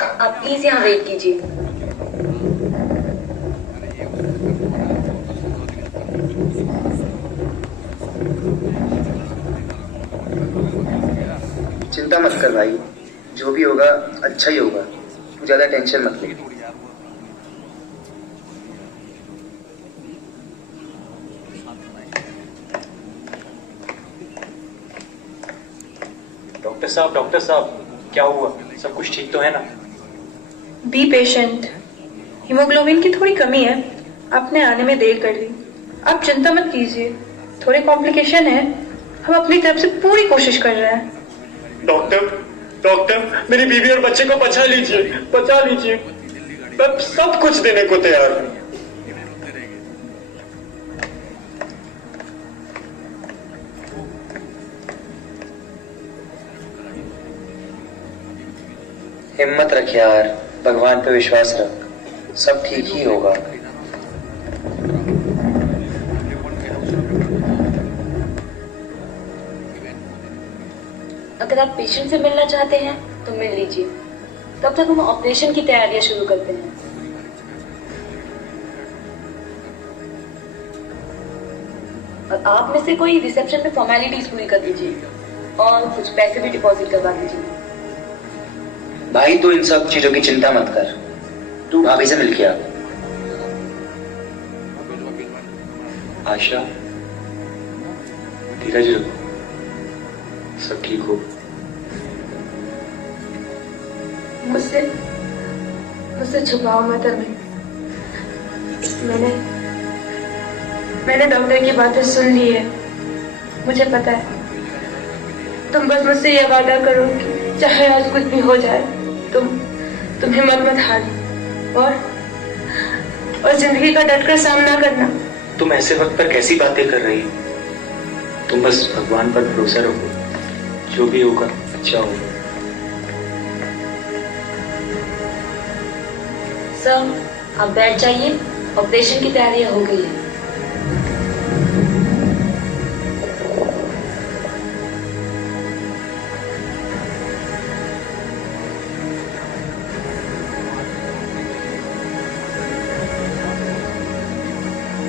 आप प्लीज यहाँ वेट कीजिए। चिंता मत कर भाई, जो भी होगा अच्छा ही होगा। तू ज्यादा टेंशन मत ले। डॉक्टर साहब क्या हुआ? सब कुछ ठीक तो है ना? बी पेशेंट, हीमोग्लोबिन की थोड़ी कमी है, आपने आने में देर कर दी। आप चिंता मत कीजिए, थोड़े कॉम्प्लिकेशन है, हम अपनी तरफ से पूरी कोशिश कर रहे हैं। डॉक्टर मेरी बीवी और बच्चे को बचा लीजिए। मैं सब कुछ देने को तैयार हूँ। हिम्मत रख यार, भगवान पे विश्वास रख, सब ठीक ही होगा। अगर आप पेशेंट से मिलना चाहते हैं तो मिल लीजिए, तब तक हम ऑपरेशन की तैयारियां शुरू करते हैं। और आप में से कोई रिसेप्शन में फॉर्मेलिटीज पूरी कर दीजिए और कुछ पैसे भी डिपॉजिट करवा दीजिए। भाई तू इन सब चीजों की चिंता मत कर, तू भाभी से मिल के आ। आशा, धीरज रखो, सब ठीक हो। मुझसे छुपाओ मत अभी। मैंने डॉक्टर की बातें सुन ली है, मुझे पता है। तुम बस मुझसे यह वादा करो कि चाहे आज कुछ भी हो जाए, तुम हिम्मत मत हारना और जिंदगी का डटकर सामना करना। तुम ऐसे वक्त पर कैसी बातें कर रही हो? तुम बस भगवान पर भरोसा रखो, जो भी होगा अच्छा होगा। सर, आप बैठ जाइए, ऑपरेशन की तैयारियां हो गई है।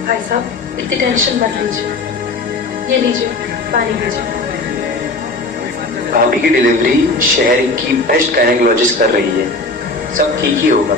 भाई साहब, इतनी टेंशन मत लीजिए, ये लीजिए पानी लीजिए। भाभी की डिलीवरी शहर की बेस्ट गायनेकोलॉजिस्ट कर रही है, सब ठीक ही होगा।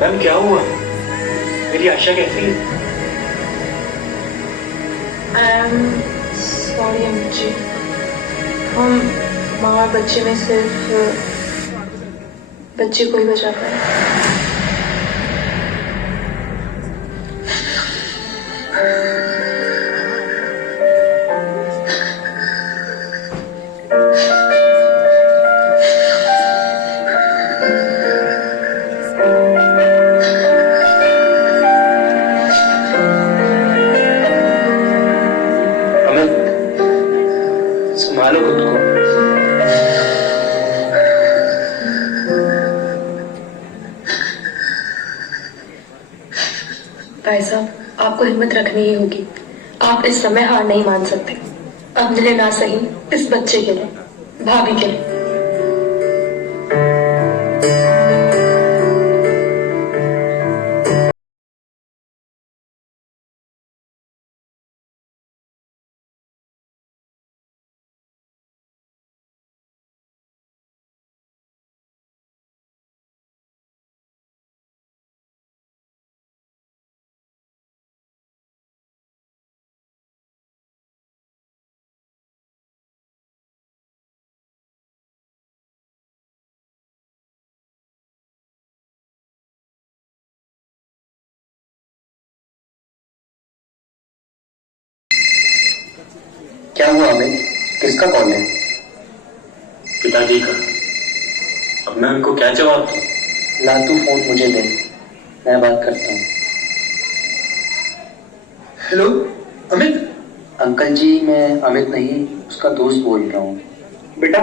मैम क्या हुआ? मेरी आशा कैसी है? सॉरी अमित जी, हम माँ और बच्चे में सिर्फ बच्चे को ही बचा पाए। संभालो खुद को। भाई साहब, आपको हिम्मत रखनी ही होगी, आप इस समय हार नहीं मान सकते। अपने लिए ना सही, इस बच्चे के लिए, भाभी के लिए। क्या हुआ अमित, किसका कॉल है? पिताजी का। अब मैं उनको क्या जवाब दूं? ला तू फोन मुझे दे, मैं बात करता हूँ। हेलो अमित। अंकल जी, मैं अमित नहीं, उसका दोस्त बोल रहा हूँ। बेटा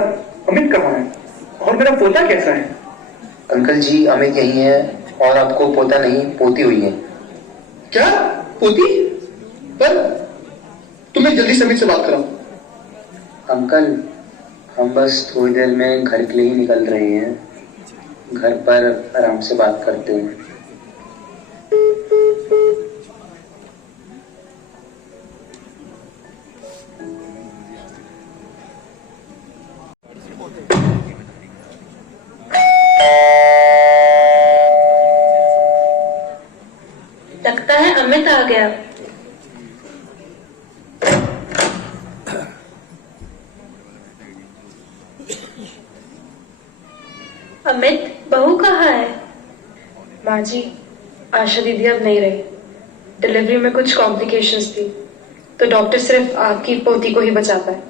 अमित कहाँ है और मेरा पोता कैसा है? अंकल जी, अमित यही है और आपको पोता नहीं पोती हुई है। क्या पोती? पर तुम्हें जल्दी से अमित से बात कराओ। अंकल, हम बस थोड़ी देर में घर के लिए ही निकल रहे हैं, घर पर आराम से बात करते हैं। लगता है अमित आ गया। अमित, बहू कहाँ है? माँ जी, आशा दीदी अब नहीं रही। डिलीवरी में कुछ कॉम्प्लिकेशंस थी, तो डॉक्टर सिर्फ आपकी पोती को ही बचा पाए।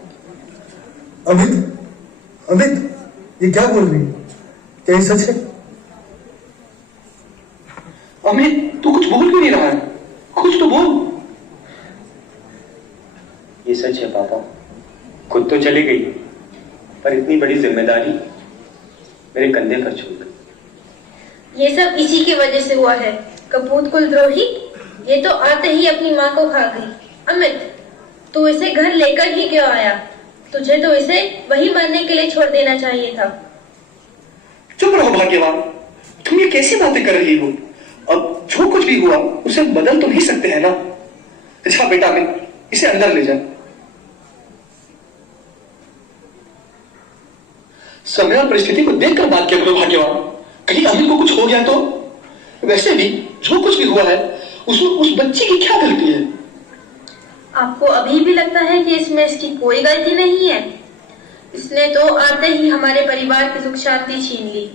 अमित, अमित, ये क्या बोल रही है? क्या ये सच है? अमित, तू कुछ बोल क्यों नहीं रहा है? कुछ तो बोल। ये सच है पापा, खुद तो चली गई पर इतनी बड़ी जिम्मेदारी मेरे कंधे पर छोड़ गई। ये सब इसी की वजह से हुआ है, कपूत कुलद्रोही। ये तो आते ही अपनी माँ को खा गई। अमित, तू इसे घर लेकर ही क्यों आया? तुझे तो इसे वही मरने के लिए छोड़ देना चाहिए था। चुप रहो भाग्यवान, तुम ये कैसी बातें कर रही हो? अब जो कुछ भी हुआ उसे बदल तो नहीं सकते हैं ना। अच्छा बेटा अमित, इसे अंदर ले जा। समय और परिस्थिति को देखकर बात किया करो भाग्यवान, कहीं अमित को कुछ हो गया तो। वैसे भी जो कुछ भी हुआ है उसमें उस बच्ची की क्या गलती है? आपको अभी भी लगता है कि इसमें इसकी कोई गलती नहीं है? इसने तो आते ही हमारे परिवार की सुख शांति छीन ली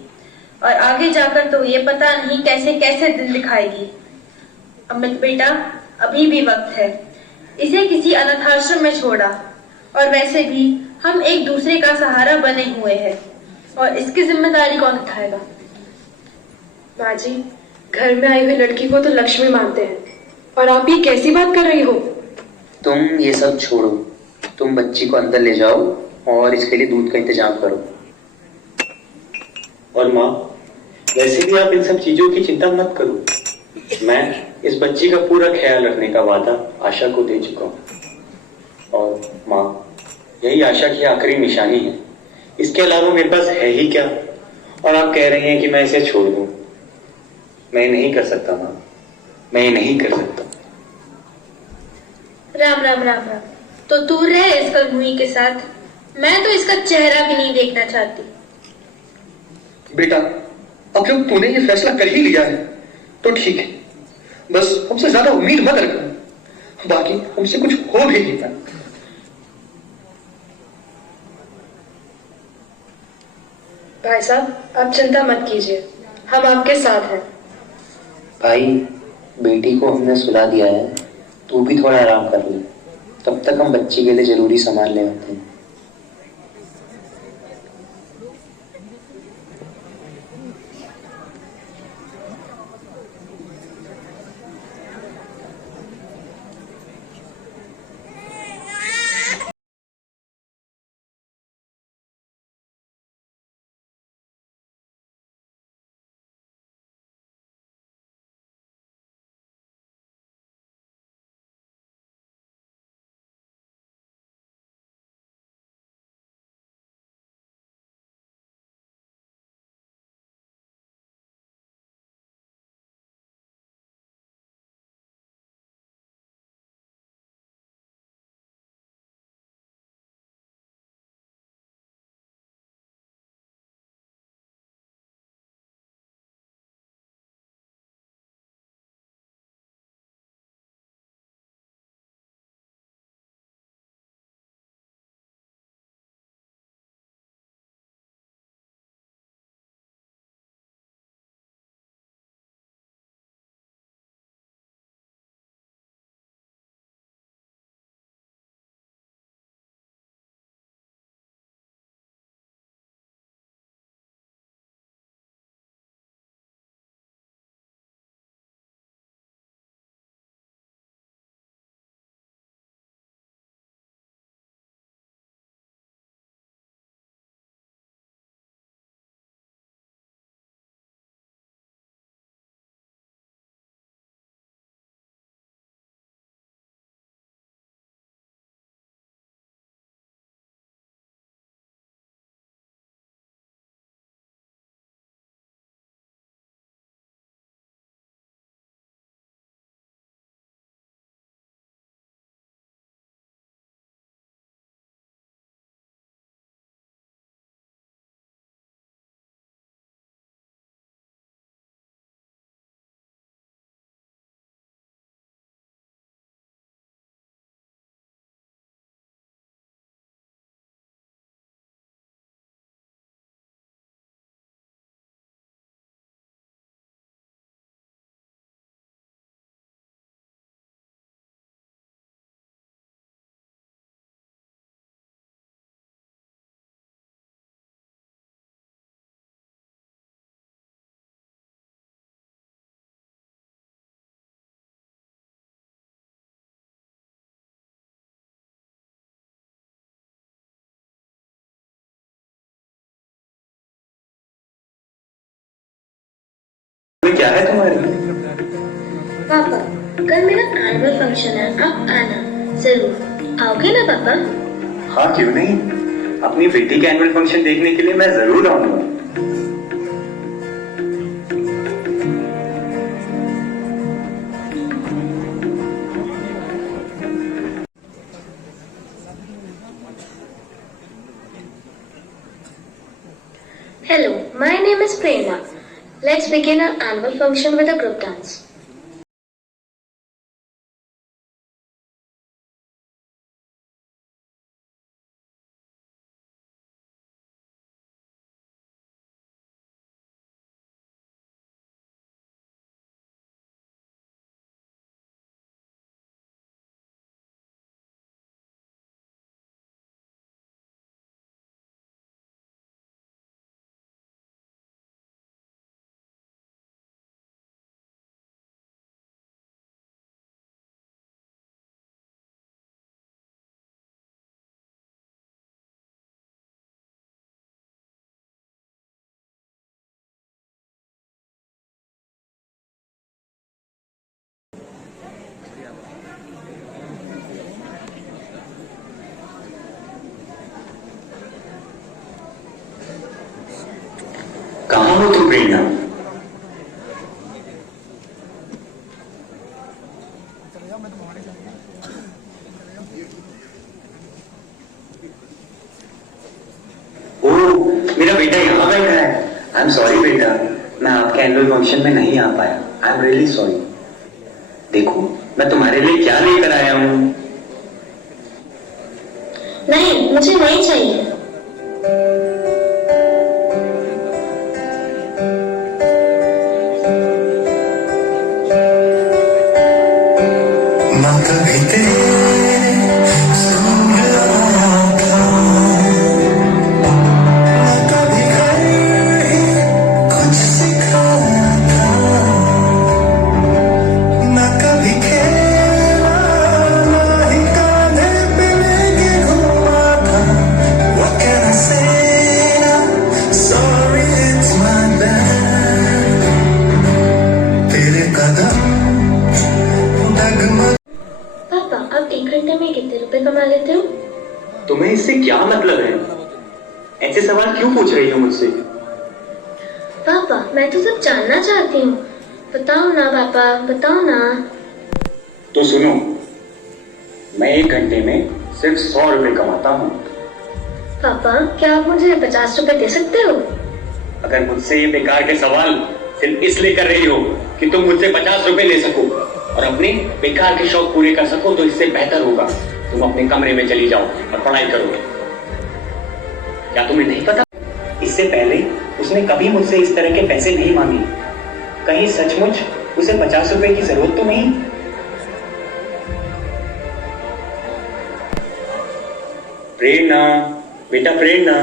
और आगे जाकर तो ये पता नहीं कैसे कैसे दिन दिखाएगी। अमित बेटा, अभी भी वक्त है। इसे किसी अनाथाश्रम में छोड़ा, और वैसे भी हम एक दूसरे का सहारा बने हुए हैं, और इसकी जिम्मेदारी कौन उठाएगा? माँ जी, घर में आई हुई लड़की को तो लक्ष्मी मानते हैं, और आप ये कैसी बात कर रही हो? तुम ये सब छोड़ो, तुम बच्ची को अंदर ले जाओ और इसके लिए दूध का इंतजाम करो। और माँ, वैसे भी आप इन सब चीजों की चिंता मत करो, मैं इस बच्ची का पूरा ख्याल रखने का वादा आशा को दे चुका हूँ। और माँ, यही आशा की आखिरी निशानी है, इसके अलावा मेरे पास है ही क्या? और आप कह रहे हैं कि मैं इसे छोड़ दूं? मैं नहीं कर सकता माँ, मैं नहीं कर सकता। राम राम राम राम। तो दूर रहे इस कलमुही के साथ, मैं तो इसका चेहरा भी नहीं देखना चाहती। बेटा, अब जब तूने ये फैसला कर ही लिया है तो ठीक है, बस हमसे ज्यादा उम्मीद मत रखना, बाकी हमसे कुछ हो भी नहीं पाए। भाई साहब, आप चिंता मत कीजिए, हम आपके साथ हैं। भाई, बेटी को हमने सुला दिया है, तू भी थोड़ा आराम कर ले, तब तक हम बच्ची के लिए जरूरी सामान ले आते हैं। क्या है तुम्हारे? पापा, कल मेरा एनुअल फंक्शन है, आप आना जरूर। आओगे ना पापा? हाँ, क्यों नहीं। अपनी बेटी के एनुअल फंक्शन देखने के लिए मैं जरूर आऊंगा। Hello, my name is Prerna. Let's begin our annual function with a group dance. कहाँ हो तुम प्रेरणा? ओह, मेरा बेटा यहाँ बैठा है। आई एम सॉरी बेटा, मैं आपके एनुअल फंक्शन में नहीं आ पाया। I am really sorry. देखो, मैं तुम्हारे लिए क्या लेकर आया हूँ। नहीं, मुझे नहीं चाहिए। पापा, आप 1 घंटे में कितने रुपए कमा लेते हो? तुम्हें इससे क्या मतलब है? ऐसे सवाल क्यों पूछ रही हो मुझसे? पापा, मैं तो सब जानना चाहती हूँ। बताओ ना पापा, बताओ ना। तो सुनो, मैं 1 घंटे में सिर्फ 100 रुपए कमाता हूँ। पापा, क्या आप मुझे 50 रुपए दे सकते हो? अगर मुझसे ये बेकार के सवाल सिर्फ इसलिए कर रही हो कि तुम मुझसे 50 रुपए ले सको और अपने बेकार के शौक पूरे कर सको, तो इससे बेहतर होगा तुम अपने कमरे में चली जाओ और पढ़ाई करो। क्या तुम्हें नहीं पता? इससे पहले उसने कभी मुझसे इस तरह के पैसे नहीं मांगे। कहीं सचमुच उसे 50 रुपए की जरूरत तो नहीं? प्रेरणा, बेटा प्रेरणा,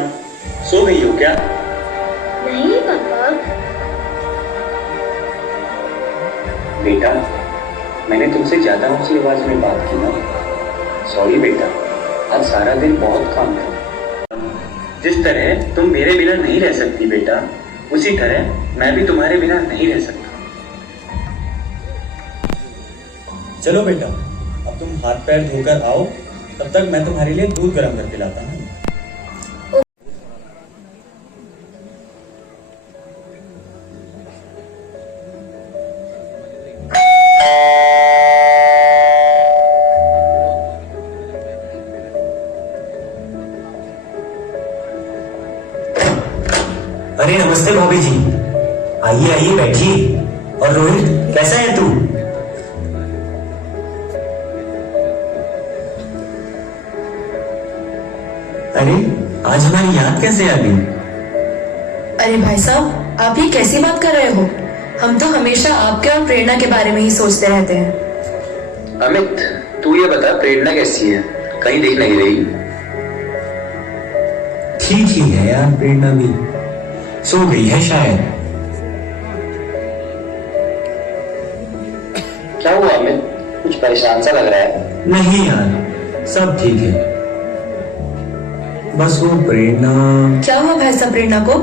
सो गई हो क्या? नहीं पापा। बेटा, मैंने तुमसे ज्यादा ऊंची आवाज में बात की ना। सॉरी बेटा, आज सारा दिन बहुत काम था। जिस तरह तुम मेरे बिना नहीं रह सकती बेटा, उसी तरह मैं भी तुम्हारे बिना नहीं रह सकता। चलो बेटा, अब तुम हाथ पैर धोकर आओ, तब तक मैं तुम्हारे लिए दूध गर्म करके लाता हूँ। अरे नमस्ते भाभी जी, आइए आइए बैठिए। और रोहित, कैसा है तू? अरे आज हमारी याद कैसे आ गई? अरे भाई साहब, आप ये कैसी बात कर रहे हो? हम तो हमेशा आपके और प्रेरणा के बारे में ही सोचते रहते हैं। अमित, तू ये बता, प्रेरणा कैसी है? कहीं दिख नहीं रही। ठीक ही है यार, प्रेरणा भी सो गई है शायद। क्या हुआ अमित, कुछ परेशान सा लग रहा है? नहीं यार, सब ठीक है। बस वो प्रेरणा। क्या हुआ भाई साहब, प्रेरणा को?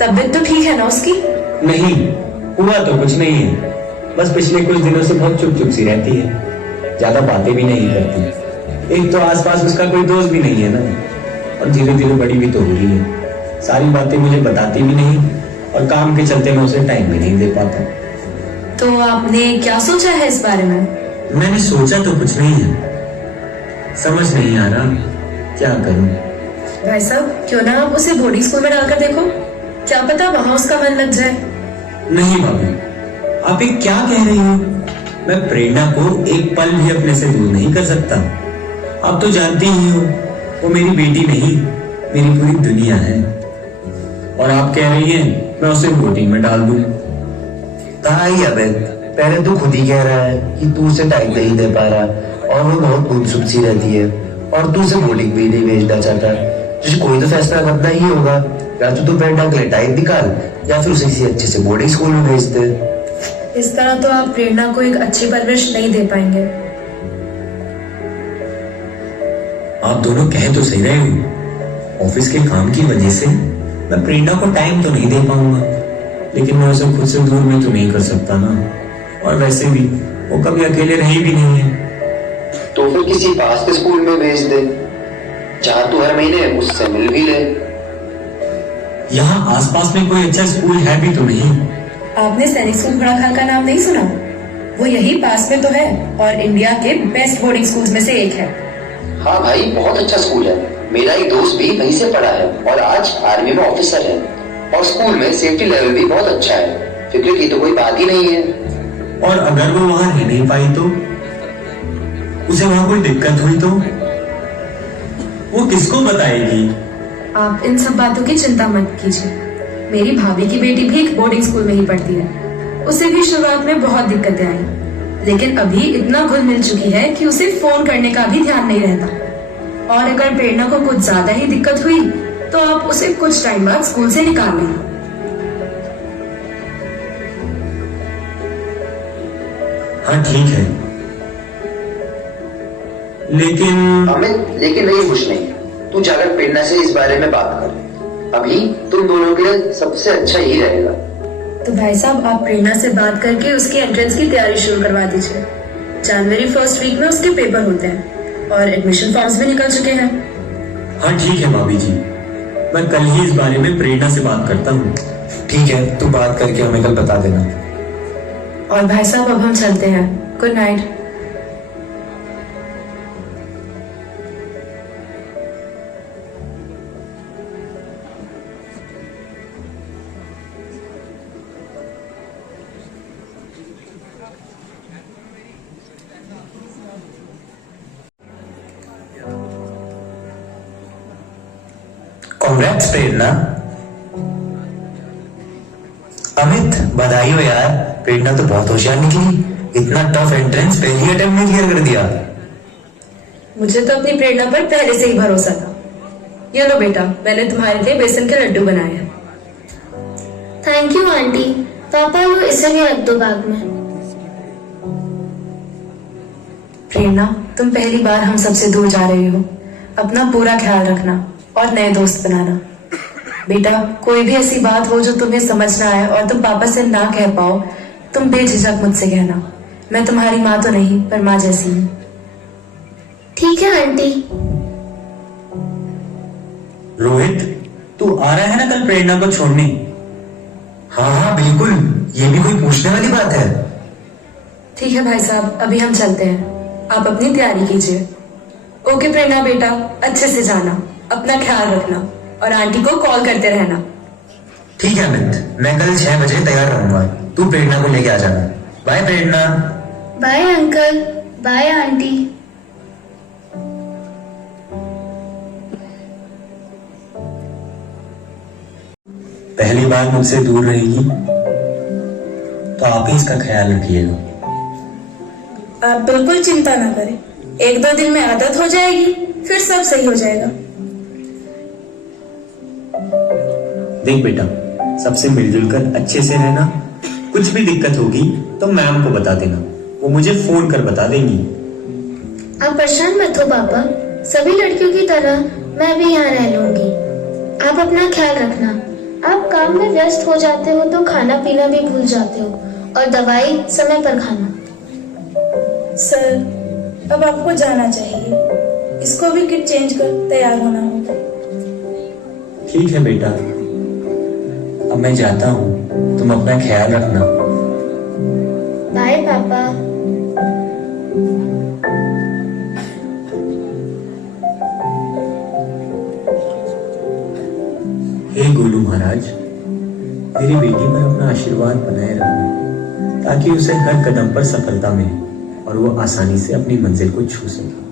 तबीयत तो ठीक है ना उसकी? नहीं, हुआ तो कुछ नहीं है, बस पिछले कुछ दिनों से बहुत चुप चुप सी रहती है, ज्यादा बातें भी नहीं करती। एक तो आसपास उसका कोई दोस्त भी नहीं है ना, और धीरे धीरे बड़ी भी तो हो रही है। सारी बातें मुझे बताती भी नहीं, और काम के चलते मैं उसे टाइम भी नहीं दे पाता। तो आपने क्या सोचा है इस बारे में? मैंने सोचा तो कुछ नहीं है, समझ नहीं आ रहा क्या करूं। भाई साहब, क्यों ना आप उसे बोर्डिंग स्कूल में डालकर देखो, क्या पता वहां उसका मन लग जाए। नहीं भाभी, आप ये क्या कह रही हो? मैं प्रेरणा को एक पल भी अपने से दूर नहीं कर सकता। आप तो जानती ही हो, वो मेरी बेटी नहीं, मेरी पूरी दुनिया है। और आप कह रही हैं मैं उसे बोर्डिंग में डाल दूं? ताई अबे, पहले तू खुद ही कह रहा है कि तू उसे टाइम नहीं दे पा रहा, और वो बहुत गुमसुम सी रहती है, और तू उसे बोर्डिंग भी नहीं भेजना चाहता। तुझे कोई तो फैसला करना ही होगा, या तो तू प्रेरणा के लिए टाइम निकाल, या फिर उसे किसी अच्छे से बोर्डिंग स्कूल में भेज दे। इस तरह तो आप प्रेरणा को एक अच्छी परवरिश नहीं दे पाएंगे। आप दोनों कह तो सही रहे हो, ऑफिस के काम की वजह से मैं प्रेरणा को टाइम तो नहीं दे पाऊंगा, लेकिन मैं उसे खुद से दूर में तो नहीं कर सकता ना। और वैसे भी वो कभी अकेले रही भी नहीं है। तो फिर किसी पास के स्कूल में भेज दे, जहाँ तू हर महीने उससे मिल भी ले। यहाँ आसपास में कोई अच्छा स्कूल है भी तो नहीं। आपने सैनिक स्कूल घोड़ाखाल का नाम नहीं सुना? वो यही पास में तो है, और इंडिया के बेस्ट बोर्डिंग स्कूल में से एक है। हाँ भाई, बहुत अच्छा स्कूल है। मेरा एक दोस्त भी वहीं से पढ़ा है, और आज आर्मी में ऑफिसर है, और स्कूल में सेफ्टी लेवल भी बहुत अच्छा है। फिक्र की तो कोई बात ही नहीं है। और अगर वो वहां रह नहीं पाई तो, उसे वहां कोई दिक्कत हुई तो वो किसको बताएगी? आप इन सब बातों की चिंता मत कीजिए। मेरी भाभी की बेटी भी एक बोर्डिंग स्कूल में ही पढ़ती है। उसे भी शुरुआत में बहुत दिक्कतें आई, लेकिन अभी इतना घुल मिल चुकी है कि उसे फोन करने का भी ध्यान नहीं रहता। और अगर प्रेरणा को कुछ ज्यादा ही दिक्कत हुई तो आप उसे कुछ टाइम बाद स्कूल से निकाल लेना। हाँ ठीक है, लेकिन लेकिन नहीं, कुछ नहीं। तू जाकर प्रेरणा से इस बारे में बात कर। अभी तुम दोनों के लिए सबसे अच्छा ही रहेगा। तो भाई साहब, आप प्रेरणा से बात करके उसकी एंट्रेंस की तैयारी शुरू करवा दीजिए। जनवरी फर्स्ट वीक में उसके पेपर होते हैं, और एडमिशन फॉर्म्स भी निकल चुके हैं। हाँ ठीक है भाभी जी, मैं कल ही इस बारे में प्रेरणा से बात करता हूँ। ठीक है, तू बात करके हमें कल बता देना। और भाई साहब, अब हम चलते हैं। Good night. कांग्रेट्स प्रेरणा। अमित, बधाई हो यार, प्रेरणा तो बहुत होशियार निकली। इतना टफ एंट्रेंस पहली अटेम्प्ट में क्लियर कर दिया। मुझे तो अपनी प्रेरणा पर पहले से ही भरोसा था। ये लो बेटा, मैंने तुम्हारे लिए बेसन के लड्डू बनाए हैं। Thank you aunty. पापा, वो इसे भी रख दो बैग में। प्रेरणा, तुम पहली बार हम सबसे दूर जा रही हो। अपना पूरा ख्याल रखना और नए दोस्त बनाना। बेटा, कोई भी ऐसी बात हो जो तुम्हें समझ ना आए और तुम पापा से ना कह पाओ, तुम बेझिझक मुझसे कहना। मैं तुम्हारी माँ तो नहीं, पर माँ जैसी हूँ। ठीक है आंटी। रोहित, तू आ रहा है ना कल प्रेरणा को छोड़ने? हाँ हाँ बिल्कुल, ये भी कोई पूछने वाली बात है? ठीक है भाई साहब, अभी हम चलते हैं। आप अपनी तैयारी कीजिए। ओके प्रेरणा बेटा, अच्छे से जाना, अपना ख्याल रखना, और आंटी को कॉल करते रहना। ठीक है अमित, मैं कल 6 बजे तैयार रहूंगा। तू प्रेरणा को लेके आ जाना। Bye Prerna. Bye uncle. Bye aunty. पहली बार मुझसे दूर रहेगी तो आप ही इसका ख्याल रखिएगा। आप बिल्कुल चिंता ना करें, 1-2 दिन में आदत हो जाएगी, फिर सब सही हो जाएगा। देख बेटा, सबसे मिलजुल कर अच्छे से रहना। कुछ भी दिक्कत होगी तो मैम को बता देना, वो मुझे फोन कर बता देंगी। आप परेशान मत हो पापा, सभी लड़कियों की तरह मैं भी यहाँ रह लूंगी। आप अपना ख्याल रखना। आप काम में व्यस्त हो जाते हो तो खाना पीना भी भूल जाते हो और दवाई समय पर खाना। सर, अब आपको जाना चाहिए। इसको भी किट चेंज कर तैयार होना होगा। ठीक है बेटा, अब मैं जाता हूँ, तुम अपना ख्याल रखना। बाय पापा। हे गोलू महाराज, मेरी बेटी पर अपना आशीर्वाद बनाए रखना ताकि उसे हर कदम पर सफलता मिले और वो आसानी से अपनी मंजिल को छू सके।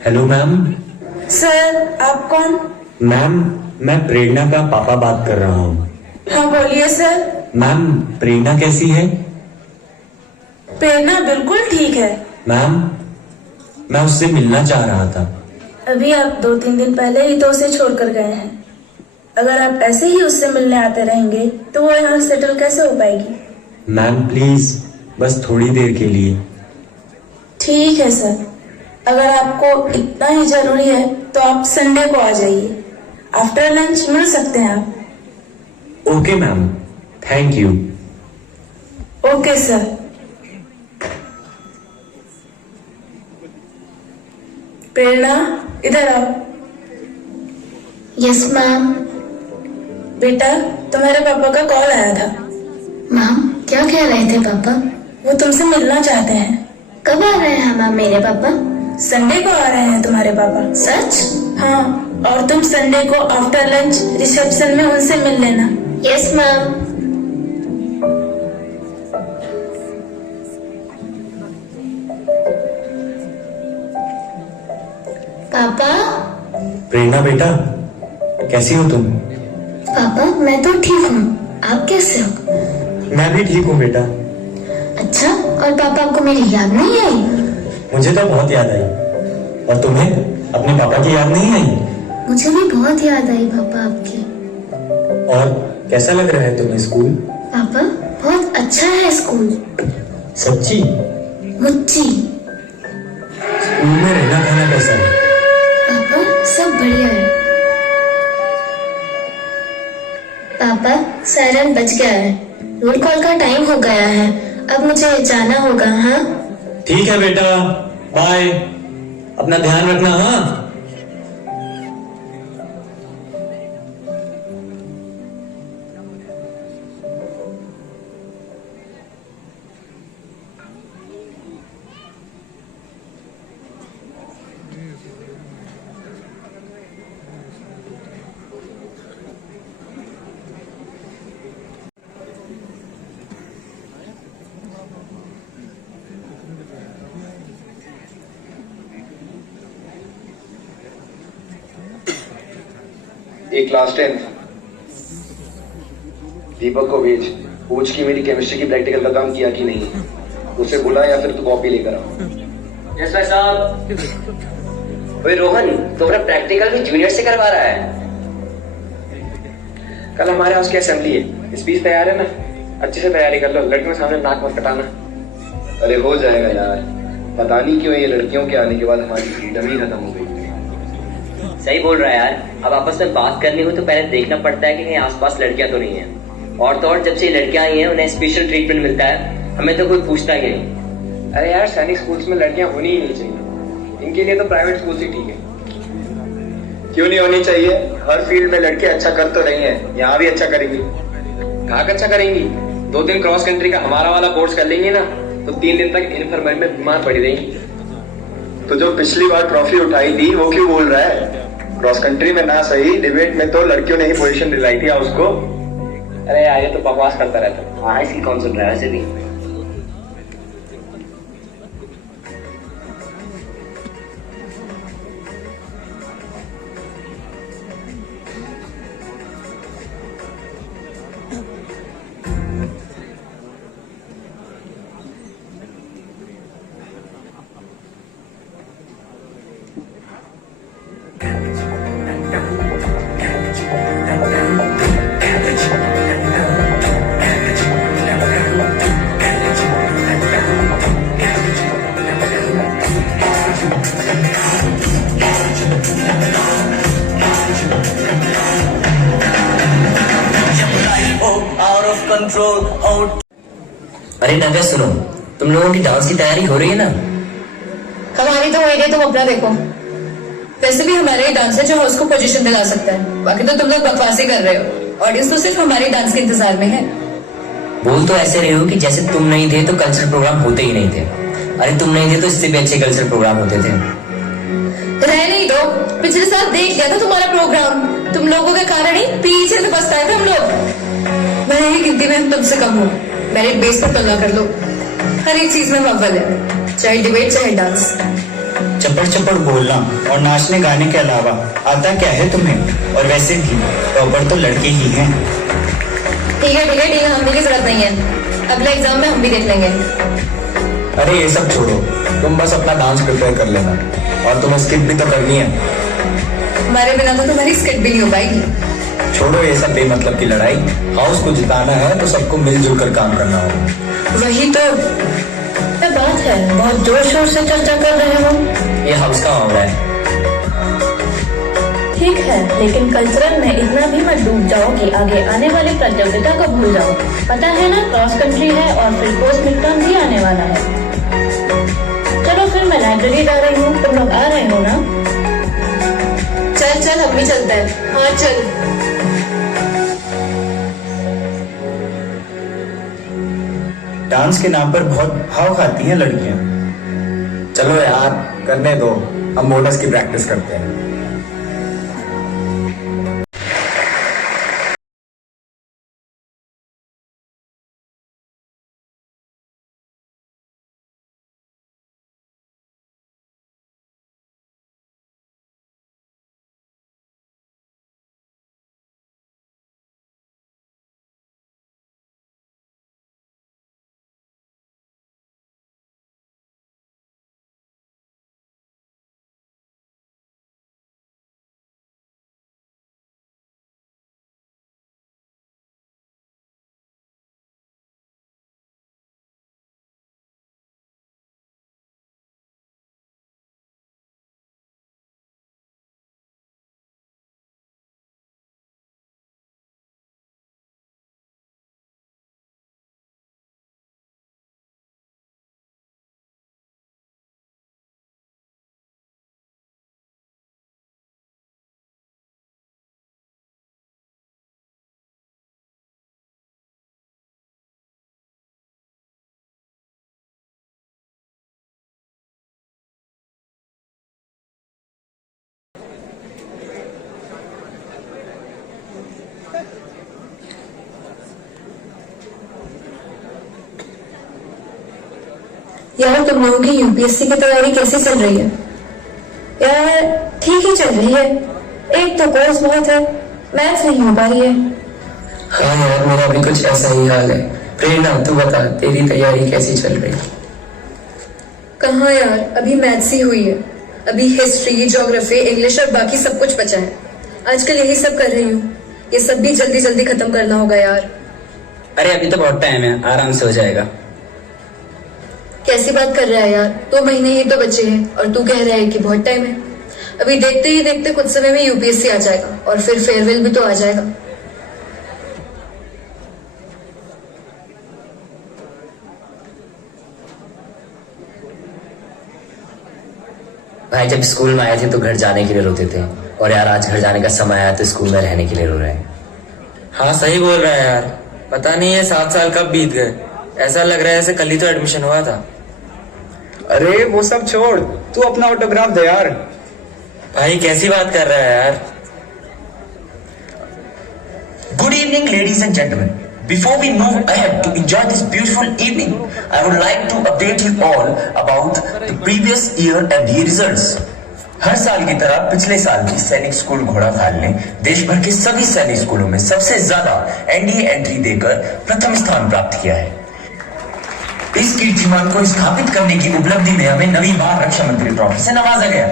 Hello ma'am. सर, आप कौन? मैम, मैं प्रेरणा का पापा बात कर रहा हूँ। हाँ बोलिए सर। मैम, प्रेरणा कैसी है? प्रेरणा बिल्कुल ठीक है। मैम, मैं उससे मिलना चाह रहा था। अभी आप 2-3 दिन पहले ही तो उसे छोड़कर गए हैं। अगर आप ऐसे ही उससे मिलने आते रहेंगे तो वो यहाँ सेटल कैसे हो पाएगी? मैम प्लीज, बस थोड़ी देर के लिए। ठीक है सर, अगर आपको इतना ही जरूरी है तो आप संडे को आ जाइए। आफ्टर लंच मिल सकते हैं आप। Okay ma'am, thank you. Okay sir. Prerna, इधर आओ। Yes ma'am. बेटा, तुम्हारे पापा का कॉल आया था। मैम, क्या कह रहे थे पापा? वो तुमसे मिलना चाहते हैं। कब आ रहे हैं मैम मेरे पापा? संडे को आ रहे हैं तुम्हारे पापा। सच? हाँ, और तुम संडे को आफ्टर लंच रिसेप्शन में उनसे मिल लेना। Yes ma'am. पापा। प्रेरणा बेटा, कैसी हो तुम? पापा, मैं तो ठीक हूँ, आप कैसे हो? मैं भी ठीक हूँ बेटा। अच्छा, और पापा आपको मेरी याद नहीं आई? मुझे तो बहुत याद आई। और तुम्हें अपने पापा की याद नहीं आई? मुझे भी बहुत याद आई पापा आपकी। और कैसा लग रहा है तुम्हें स्कूल? पापा, बहुत अच्छा है स्कूल। सच्ची? मुच्ची। स्कूल में रहना खाना कैसा है? पापा, सब बढ़िया है। पापा, सायरन बज गया है। रोल कॉल का टाइम हो गया है। अब मुझे जाना होगा। हाँ, ठीक है बेटा, बाय। अपना ध्यान रखना। हाँ। एक क्लास 10 दीपक को भेज, पूछ कि मेरी केमिस्ट्री की प्रैक्टिकल का काम किया कि नहीं। उसे बुला या फिर तू कॉपी लेकर आ। यस भाई साहब। ओए रोहन, तुम्हारा प्रैक्टिकल भी जूनियर से करवा रहा है? कल हमारे हाउस की असेंबली है, स्पीच तैयार है ना? अच्छे से तैयारी कर लो, लड़कियों के सामने नाक मत कटाना। अरे हो जाएगा यार, पता नहीं क्यों ये लड़कियों के आने के बाद हमारी फ्रीडम ही खत्म हो गई। सही बोल रहा है यार। अब आपस में बात करनी हो तो पहले देखना पड़ता है कि कहीं आसपास लड़कियां तो नहीं है। और तो और जब से लड़कियां आई हैं उन्हें स्पेशल ट्रीटमेंट मिलता है, हमें तो कोई पूछता ही नहीं। अरे यार, सैनिक स्कूल्स में लड़कियां होनी ही नहीं चाहिए, इनके लिए तो प्राइवेट स्कूल ही ठीक है। क्यों नहीं होनी चाहिए? हर फील्ड में लड़के अच्छा कर तो रही हैं, यहाँ भी अच्छा करेंगी। कहाँ अच्छा करेंगी? 2 दिन क्रॉस कंट्री का हमारा वाला कोर्स कर लेंगी ना, तो 3 दिन तक इन्फर्मरी में बीमार पड़ी रही। तो जो पिछली बार ट्रॉफी उठाई थी वो क्यों बोल रहा है? क्रॉस कंट्री में ना सही, डिबेट में तो लड़कियों ने ही पोजीशन दिलाई थी उसको। अरे यार ये तो बकवास करता रहता है। हाँ, इसकी कौन सुन रहा है वैसे भी। अरे नव्या सुनो, तुम लोगों की डांस की तैयारी हो रही है ना? हमारी तो हो ही गई, तुम अपना देखो। वैसे भी हमारा ही डांस है जो हाउस को पोजीशन दिला सकता है, बाकी तो तुम लोग बकवासी कर रहे हो। ऑडियंस तो सिर्फ हमारे डांस के इंतजार में है। बोल तो ऐसे रहे हो कि जैसे तुम नहीं थे तो कल्चरल प्रोग्राम होते ही नहीं थे। अरे तुम नहीं थे तो इससे भी अच्छे कल्चरल प्रोग्राम होते थे। रह नहीं दो, पिछले साल देख लिया था तुम्हारा प्रोग्राम। तुम लोगों के कारण ही पीछे से बचता है हम लोग। मैं ही गिनती में हम तुमसे कम हूँ। मेरिट बेस पर तुलना कर लो, हर एक चीज में हम अव्वल है, चाहे डिबेट चाहे डांस। चपड़ चपड़ बोलना और नाचने गाने के अलावा आता क्या है तुम्हें? और वैसे भी टॉपर तो लड़के ही हैं। ठीक है डील हमने की जरूरत नहीं है, अगले एग्जाम में हम भी देख लेंगे। अरे ये सब छोड़ो, तुम बस अपना डांस प्रिपेयर कर लेना, और तुम्हें स्किट भी तो करनी है। हमारे बिना तो तुम्हारी स्किट भी नहीं हो पाएगी। छोड़ो ये सब बेमतलब की लड़ाई। हाउस को जिताना है तो सबको मिलजुल कर काम करना होगा। वही तो क्या बात है, बहुत जोर शोर से चर्चा कर रहे हो। ये हाउस का मामला है। ठीक है, लेकिन कल्चरल में इतना भी मत डूब जाओ कि आगे आने वाली प्रतियोगिता को भूल जाओ। पता है ना, क्रॉस कंट्री है और फिर पोस्ट मिड टर्म भी आने वाला है। चलो फिर मैं लाइब्रेरी जा रही हूँ, तुम लोग आ रहे हो ना? चल चल हम भी चलते हैं। हाँ चल। डांस के नाम पर बहुत भाव खाती हैं लड़कियां। चलो यार करने दो, हम बोनस की प्रैक्टिस करते हैं। यार तुम लोगों की यूपीएससी की तैयारी कैसी चल रही है? यार ठीक ही चल रही है, एक तो कोर्स बहुत है, मैथ्स नहीं हो पा रही है। हाँ यार मेरा भी कुछ ऐसा ही हाल है। प्रेरणा तू बता, तेरी तैयारी कैसी चल रही? कहाँ यार, अभी मैथ्स ही हुई है, अभी हिस्ट्री, ज्योग्राफी, इंग्लिश और बाकी सब कुछ बचा है। आजकल यही सब कर रही हूँ, ये सब भी जल्दी जल्दी खत्म करना होगा यार। अरे अभी तो बहुत टाइम है, आराम से हो जाएगा। कैसी बात कर रहा है यार, 2 महीने ही तो बचे हैं और तू कह रहा है कि बहुत टाइम है। अभी देखते ही देखते कुछ समय में यूपीएससी आ जाएगा और फिर फेयरवेल भी तो आ जाएगा। भाई जब स्कूल में आए थे तो घर जाने के लिए रोते थे, और यार आज घर जाने का समय आया तो स्कूल में रहने के लिए रो रहे हैं। हाँ सही बोल रहा है यार, पता नहीं है 7 साल कब बीत गए। ऐसा लग रहा है जैसे कल ही तो एडमिशन हुआ था। अरे वो सब छोड़, तू अपना ऑटोग्राफ दे यार। भाई कैसी बात कर रहा है यार। Good evening, ladies and gentlemen. Before we move ahead to enjoy this beautiful evening, I would like to update you all about the previous year and the results. हर साल की तरह पिछले साल भी सैनिक स्कूल घोड़ाखाल ने देश भर के सभी सैनिक स्कूलों में सबसे ज्यादा एनडीए एंट्री देकर प्रथम स्थान प्राप्त किया है। इस कीर्तिमान को स्थापित करने की उपलब्धि में हमें नवी भारत रक्षा मंत्री ट्रॉफी से नवाजा गया।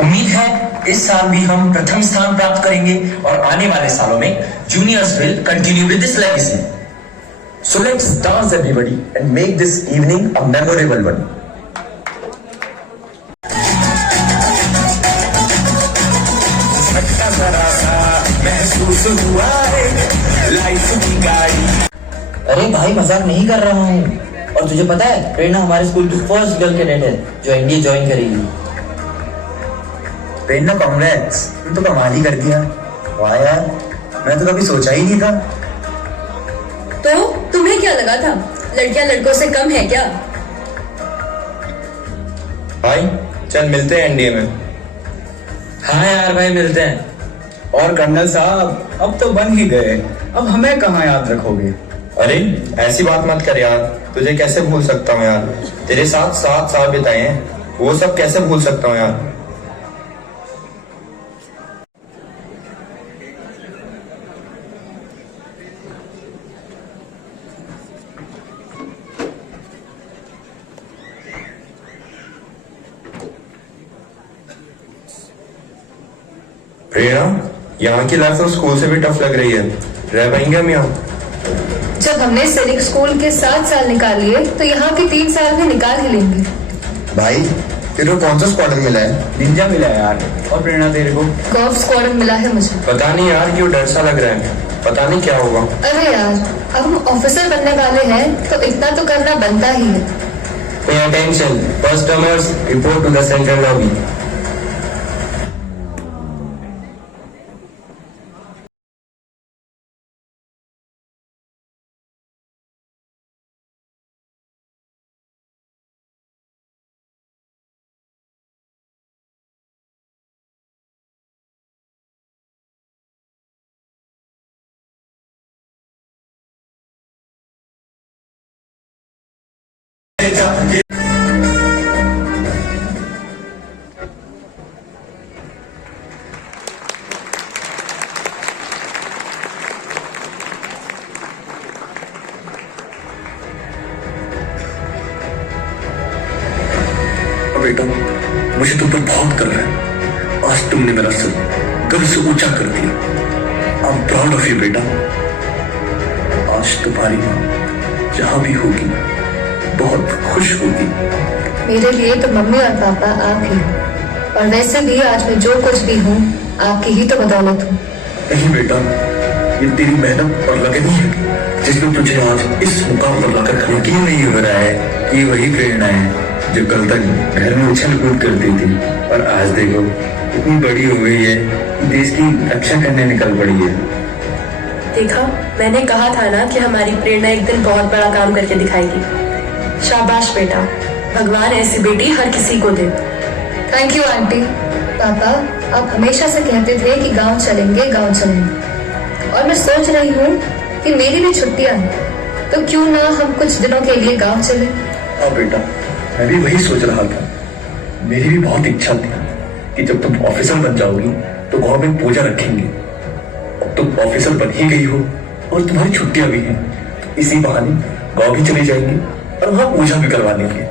उम्मीद है इस साल भी हम प्रथम स्थान प्राप्त करेंगे और आने वाले सालों में juniors will continue with this legacy. So let's dance everybody and make this evening a memorable one. महसूस हुआ लाइफ की गाड़ी। अरे भाई मजाक नहीं कर रहा हूँ। और तुझे पता है प्रेरणा हमारे स्कूल की फर्स्ट गर्ल कैडेट है जो एनडीए ज्वाइन करेगी। प्रेरणा कांग्रेट्स, तुम तो कमाल ही कर दिया। वाह यार, मैं तो कभी सोचा ही नहीं था। तो तुम्हें क्या लगा था लड़कियां लड़कों से कम है क्या? भाई चल मिलते हैं एनडीए में। हाँ यार भाई मिलते हैं। और कर्नल साहब अब तो बन ही गए, अब हमें कहाँ याद रखोगे? अरे ऐसी बात मत कर यार, तुझे कैसे भूल सकता हूँ यार। तेरे साथ 7 साल बिताए हैं, वो सब कैसे भूल सकता हूँ यार। प्रेरणा, यहाँ की लाइफ तो स्कूल से भी टफ लग रही है, रह पाएंगे हम यहाँ? जब हमने सैनिक स्कूल के 7 साल निकाल लिए तो यहाँ के 3 साल भी निकाल ही लेंगे। भाई तेरे को कौन सा स्क्वाड्रन मिला है? निंजा मिला है यार। और प्रेरणा तेरे को? गॉफ स्क्वाड्रन मिला है मुझे। पता नहीं यार, क्यों डर सा लग रहा है, पता नहीं क्या होगा। अरे यार अब हम ऑफिसर बनने वाले हैं तो इतना तो करना बनता ही है। Pay attention, first comers report to the central lobby. बेटा, मुझे तुम पर बहुत गर्व है। आज तुमने मेरा सर गर्व से ऊंचा कर दिया। I am proud of you बेटा। आज तुम्हारी माँ जहां भी होगी बहुत खुश होगी। मेरे लिए तो मम्मी और पापा आप ही हो, और वैसे भी आज मैं जो कुछ भी हूँ आपकी ही तो बदौलत हूँ। नहीं बेटा, ये तेरी मेहनत और लगन ही है जिसने तुझे आज इस मुकाम पर लाकर खड़ा किया। नहीं हो रहा है कि वही प्रेरणा है जो कल तक घर में उछल कूद करती थी और आज देखो इतनी बड़ी हो गई है कि देश की रक्षा करने निकल पड़ी है। देखा, मैंने कहा था ना कि हमारी प्रेरणा एक दिन बहुत बड़ा काम करके दिखाएगी। शाबाश बेटा, भगवान ऐसी बेटी हर किसी को दे। Thank you aunty. पापा आप हमेशा से कहते थे कि गांव चलेंगे गांव चलेंगे, और मैं सोच रही हूँ कि मेरी भी छुट्टियां हैं तो क्यों ना हम कुछ दिनों के लिए गांव चले। हाँ बेटा, मैं भी वही सोच रहा था। मेरी भी बहुत इच्छा थी कि जब तुम ऑफिसर बन जाओगी तो गांव में पूजा रखेंगे। अब तुम ऑफिसर बन ही गई हो और तुम्हारी छुट्टियां भी हैं, तो इसी बहाने गांव भी चले जाएंगे और वहां पूजा भी करवा लेंगे।